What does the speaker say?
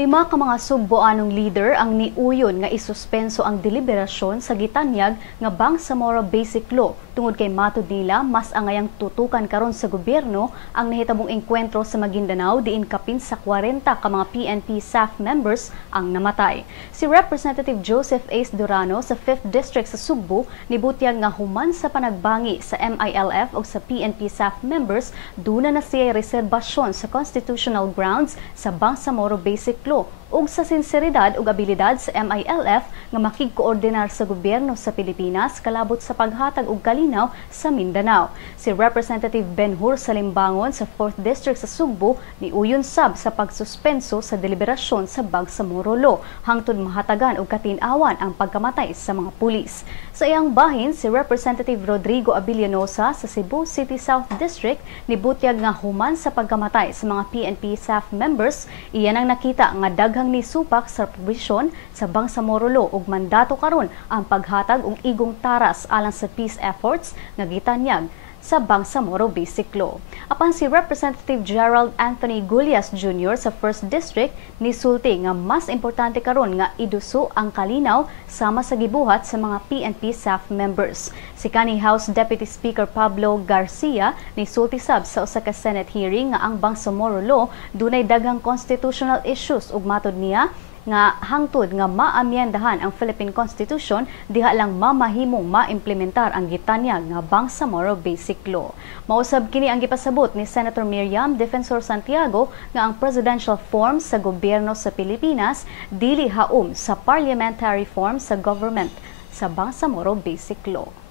5 ka mga Cebuanong leader ang niuyon nga isuspenso ang deliberasyon sa gitanyag nga Bangsamoro Basic Law tungod kay matud nila mas angayang tutukan karon sa gobyerno ang nahitabong engkwentro sa Maguindanao diin kapin sa 40 ka mga pnp-saf members ang namatay. Si Representative Joseph Ace Durano sa 5th District sa Subo nibutyag nga human sa panagbangi sa MILF o sa pnp-saf members duna na siya reserbasyon sa constitutional grounds sa Bangsamoro Basic Law ug sa sinseridad ug abilidad sa MILF nga makigkoordinar sa gobyerno sa Pilipinas kalabot sa paghatag og kalinaw sa Mindanao. Si Representative Benhur Salimbangon sa 4th District sa Subo niuyon sab sa pagsuspenso sa deliberasyon sa Bangsamoro Law hangtod mahatagan og katin-awan ang pagkamatay sa mga pulis. Sa iyang bahin, si Representative Rodrigo Abilianosa sa Cebu City South District nibutyag nga human sa pagkamatay sa mga PNP-saf members, iyan ang nakita nga daghang ni supak sa provisyon sa Bangsamoro Law ug mandato karon ang paghatag og igong taras alang sa peace efforts nga gitanyag sa Bangsamoro Basic Law. Apan si Representative Gerald Anthony Gullias Jr. sa 1st District nisulti nga mas importante karon nga iduso ang kalinaw sama sa gibuhat sa mga PNP-saf members. Si kanhi House Deputy Speaker Pablo Garcia nisulti sab sa usa ka Senate hearing nga ang Bangsamoro Law dunay daghang constitutional issues ug matud niya nga hangtod nga maamyendahan ang Philippine Constitution diha lang mamahimong maimplementar ang gitanyag nga Bangsamoro Basic Law. Mausab kini ang gipasabot ni Senator Miriam Defensor-Santiago nga ang presidential form sa gobyerno sa Pilipinas dili haom sa parliamentary form sa government sa Bangsamoro Basic Law.